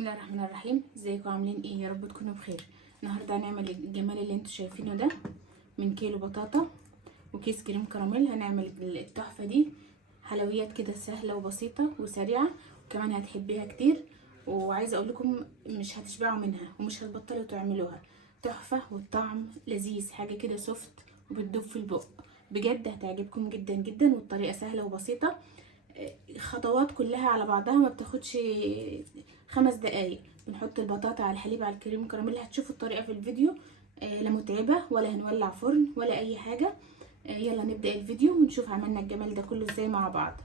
بسم الله الرحمن الرحيم. ازيكم عاملين ايه؟ يا رب تكونوا بخير. النهارده هنعمل الجمال اللي انتوا شايفينه ده من كيلو بطاطا وكيس كريم كراميل. هنعمل التحفه دي حلويات كده سهله وبسيطه وسريعه، وكمان هتحبيها كتير. وعايزه اقول لكم مش هتشبعوا منها ومش هتبطلوا تعملوها. تحفه والطعم لذيذ، حاجه كده سوفت وبتدوب في البق. بجد هتعجبكم جدا جدا، والطريقه سهله وبسيطه. خطوات كلها على بعضها ما بتاخدش 5 دقايق. بنحط البطاطا على الحليب على الكريم كراميل. هتشوفوا الطريقة في الفيديو. لا متعبة ولا هنولع فرن ولا اي حاجة. يلا نبدأ الفيديو ونشوف عملنا الجمال ده كله ازاي مع بعض.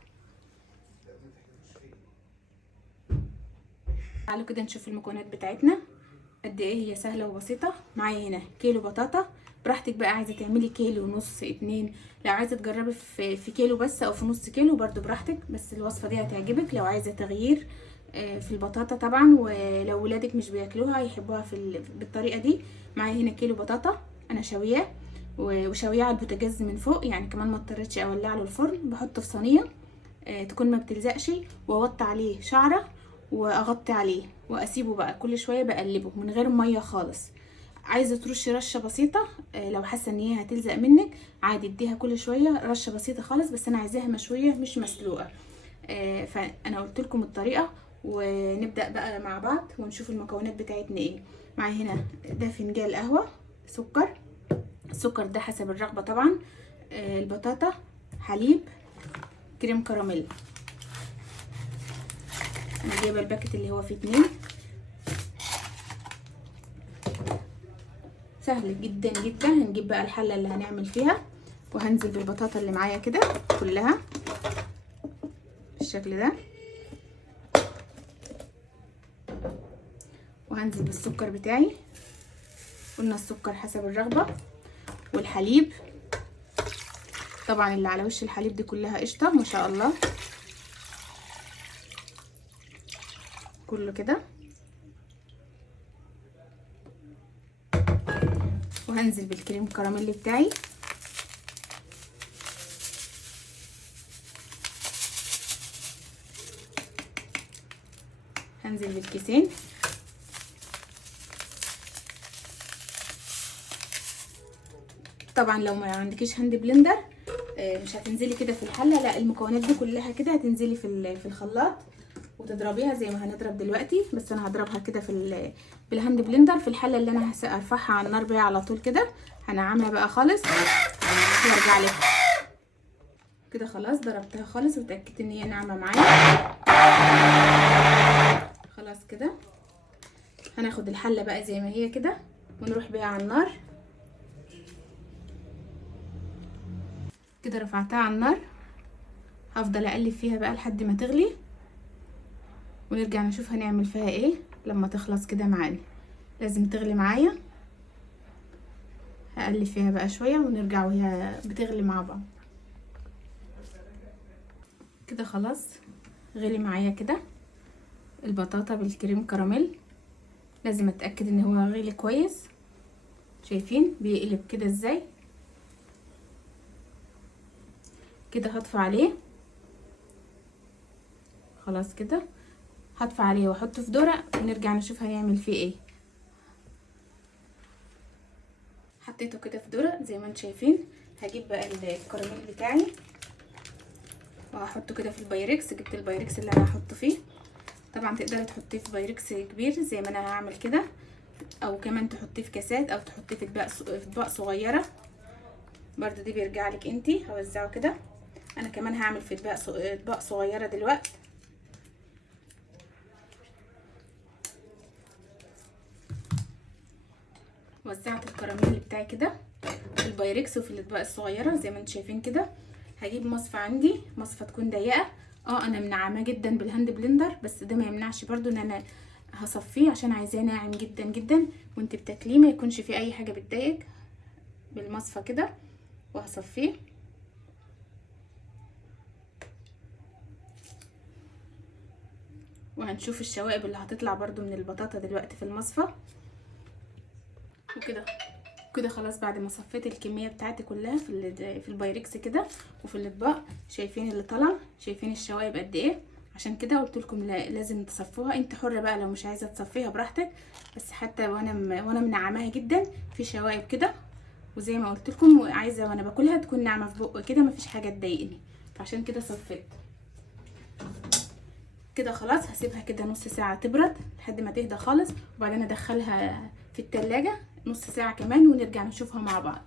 تعالوا كده نشوف المكونات بتاعتنا قد ايه هي سهلة وبسيطة. معايا هنا كيلو بطاطا، براحتك بقى، عايزة تعملي كيلو ونص 2، لو عايزة تجربي في كيلو بس او في نص كيلو برضو براحتك، بس الوصفة دي هتعجبك لو عايزة تغيير في البطاطا طبعا. ولو ولادك مش بياكلوها يحبوها بالطريقة دي. معايا هنا كيلو بطاطا انا شوياه وشوياه على البوتاجاز من فوق، يعني كمان ما اضطريتش اولع له الفرن. بحطه في صينية تكون ما بتلزقش، واوطي عليه شعرة واغطي عليه واسيبه بقى كل شويه بقلبه من غير ميه خالص. عايزه ترشي رشه بسيطه لو حاسه ان هي هتلزق منك عادي اديها كل شويه رشه بسيطه خالص، بس انا عايزاها مشويه مش مسلوقه. فانا قلت لكم الطريقه، ونبدا بقى مع بعض ونشوف المكونات بتاعتنا ايه. معايا هنا ده فنجان قهوه، سكر، السكر ده حسب الرغبه طبعا، البطاطا، حليب، كريم كراميل. انا جايبه الباكت اللي هو فيه 2. سهل جدا جدا. هنجيب بقى الحله اللي هنعمل فيها، وهنزل بالبطاطا اللي معايا كده كلها بالشكل ده، وهنزل بالسكر بتاعي. قلنا السكر حسب الرغبه، والحليب طبعا اللي على وش الحليب دي كلها قشطه ما شاء الله كله كده. وهنزل بالكريم كراميل بتاعي، هنزل بالكيسين. طبعا لو ما عندكيش هاند بلندر مش هتنزلي كده في الحله، لا المكونات دي كلها كده هتنزلي في الخلاط وتضربيها زي ما هنضرب دلوقتي. بس انا هضربها كده بالهاند بلندر في الحله اللي انا هرفعها على النار بيها على طول كده. هنعملها بقى خالص وارجع لك كده. خلاص ضربتها خالص وتاكدت ان هي ناعمه معايا خلاص كده. هناخد الحله بقى زي ما هي كده ونروح بيها على النار كده. رفعتها على النار، هفضل اقلب فيها بقى لحد ما تغلي، ونرجع نشوف هنعمل فيها ايه لما تخلص كده معانا. لازم تغلي معايا. هقلب فيها بقى شويه ونرجع وهي بتغلي مع بعض كده. خلاص غلي معايا كده البطاطا بالكريم كراميل. لازم اتاكد ان هو غلي كويس. شايفين بيقلب كده ازاي كده. هطفي عليه خلاص كده. هطفي عليه واحطه في دورة ونرجع نشوف هنعمل فيه ايه. حطيته كده في دورة زي ما انتم شايفين. هجيب بقى الكراميل بتاعي وهحطه كده في البايركس. جبت البايركس اللي انا هحطه فيه. طبعا تقدري تحطيه في بايركس كبير زي ما انا هعمل كده، او كمان تحطيه في كاسات، او تحطيه في اطباق صغيره برضو، دي بيرجع لك انتي. هوزعه كده. انا كمان هعمل في اطباق صغيره دلوقتي. وزعت الكراميل بتاعي كده في البايركس وفي الاطباق الصغيره زي ما انتم شايفين كده. هجيب مصفى عندي، مصفى تكون ضيقه. انا منعمه جدا بالهاند بلندر، بس ده ما يمنعش برضو ان انا هصفيه عشان عايزاه ناعم جدا جدا، وانت بتاكليه ما يكونش فيه اي حاجه بتضايقك. بالمصفى كده وهصفيه. وهنشوف الشوائب اللي هتطلع برضو من البطاطا دلوقتي في المصفى وكده. كده خلاص بعد ما صفيت الكميه بتاعتي كلها في البايركس كده وفي الاطباق. شايفين اللي طلع؟ شايفين الشوائب قد ايه؟ عشان كده قلت لكم لازم تصفوها. انت حره بقى لو مش عايزه تصفيها براحتك، بس حتى وانا منعماها جدا في شوائب كده، وزي ما قلت لكم عايزه وانا باكلها تكون ناعمه في بقي كده، مفيش حاجه تضايقني، فعشان كده صفيت. كده خلاص هسيبها كده نص ساعه تبرد لحد ما تهدى خالص، وبعدين ادخلها في التلاجة نص ساعه كمان ونرجع نشوفها مع بعض.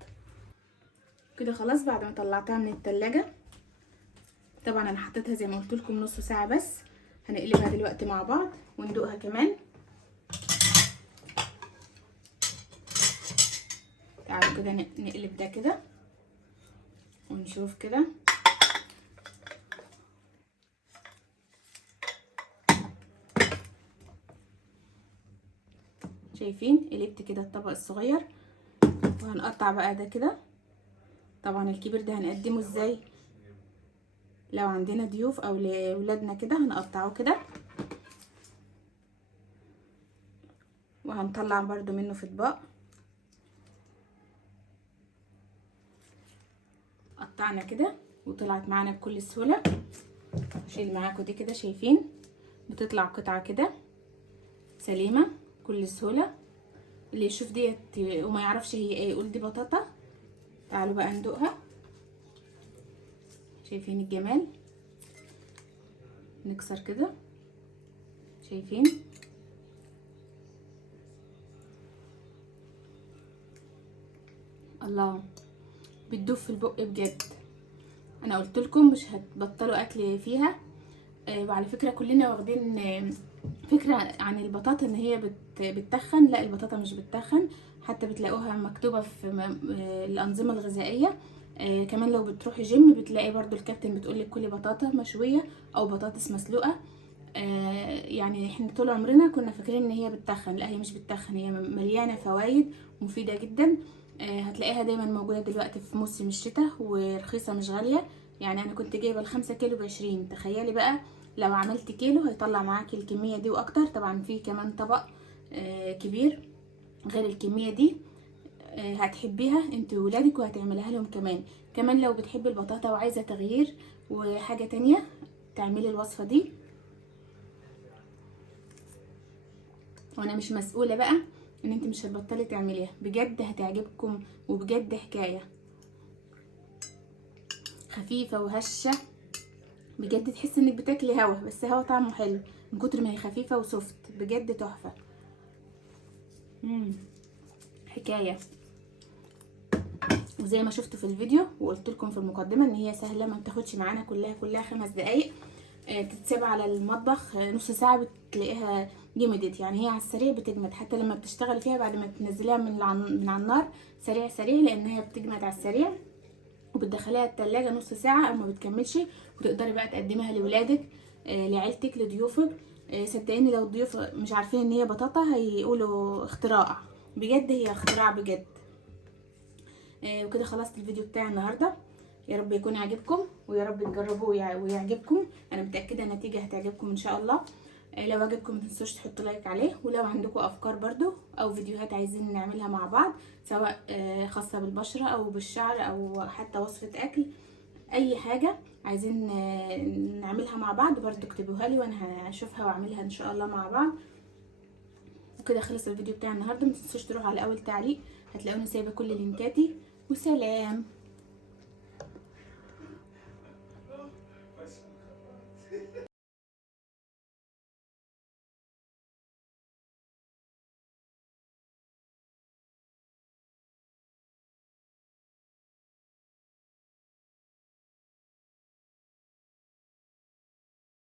كده خلاص بعد ما طلعتها من التلاجة، طبعا انا حطيتها زي ما قلت لكم نص ساعه بس. هنقلبها دلوقتي مع بعض وندوقها كمان. تعالوا كده نقلب ده كده ونشوف كده. شايفين قلبت كده الطبق الصغير، وهنقطع بقى ده كده. طبعا الكبير ده هنقدمه ازاي لو عندنا ضيوف او لولادنا كده، هنقطعه كده وهنطلع برضو منه في اطباق. قطعنا كده وطلعت معانا بكل سهوله. هشيل معاكم دي كده، شايفين بتطلع قطعه كده سليمه بكل سهوله. اللي يشوف ديت وما يعرفش هي ايه يقول دي بطاطا. تعالوا بقى ندوقها. شايفين الجمال؟ نكسر كده، شايفين؟ الله، بتدوب في البق بجد. انا قلت لكم مش هتبطلوا اكل فيها. وعلى فكره كلنا واخدين فكره عن البطاطا ان هي بتتخن. لا، البطاطا مش بتتخن، حتى بتلاقوها مكتوبه في الانظمه الغذائيه. كمان لو بتروحي جيم بتلاقي برضو الكابتن بتقولك كلي بطاطا مشويه او بطاطس مسلوقه. يعني احنا طول عمرنا كنا فاكرين ان هي بتتخن. لا، هي مش بتتخن، هي مليانه فوائد مفيده جدا. هتلاقيها دايما موجوده دلوقتي في موسم الشتاء، ورخيصه مش غاليه. يعني انا كنت جايبه ال5 كيلو ب20. تخيلي بقى لو عملت كيلو هيطلع معاكي الكميه دي واكتر. طبعا في كمان طبق كبير غير الكميه دي. هتحبيها انت وولادك وهتعملها لهم كمان لو بتحبي البطاطا وعايزه تغيير وحاجه تانية تعملي الوصفه دي. وانا مش مسؤوله بقى ان انت مش هتبطلي تعمليها، بجد هتعجبكم وبجد حكايه خفيفه وهشه. بجد تحسي انك بتاكلي هوا، بس هوا طعمه حلو من كتر ما هي خفيفه وسوفت، بجد تحفه. حكايه. وزي ما شفتوا في الفيديو وقلت لكم في المقدمه ان هي سهله، ما بتاخدش معانا كلها 5 دقايق. تتساب على المطبخ نص ساعه بتلاقيها جمدت. يعني هي على السريع بتجمد، حتى لما بتشتغلي فيها بعد ما تنزليها من على النار سريع لان هي بتجمد على السريع. وبتدخليها التلاجة نص ساعه او ما بتكملش، وتقدري بقى تقدميها لولادك لعيلتك لضيوفك. صدقيني لو الضيوف مش عارفين ان هي بطاطا هيقولوا اختراع. بجد هي اختراع بجد. وكده خلصت الفيديو بتاعي النهارده. يا رب يكون عجبكم، ويا رب تجربوه ويعجبكم. انا متاكده النتيجه هتعجبكم ان شاء الله. لو عجبكم ما تنسوش تحطوا لايك عليه. ولو عندكم افكار برضو او فيديوهات عايزين نعملها مع بعض، سواء خاصه بالبشره او بالشعر او حتى وصفه اكل، اي حاجه عايزين نعملها مع بعض برضو اكتبوها لي وانا هشوفها واعملها ان شاء الله مع بعض. وكده خلص الفيديو بتاع النهارده. ما تنسوش تروحوا على اول تعليق، هتلاقوني سايبه كل لينكاتي. وسلام.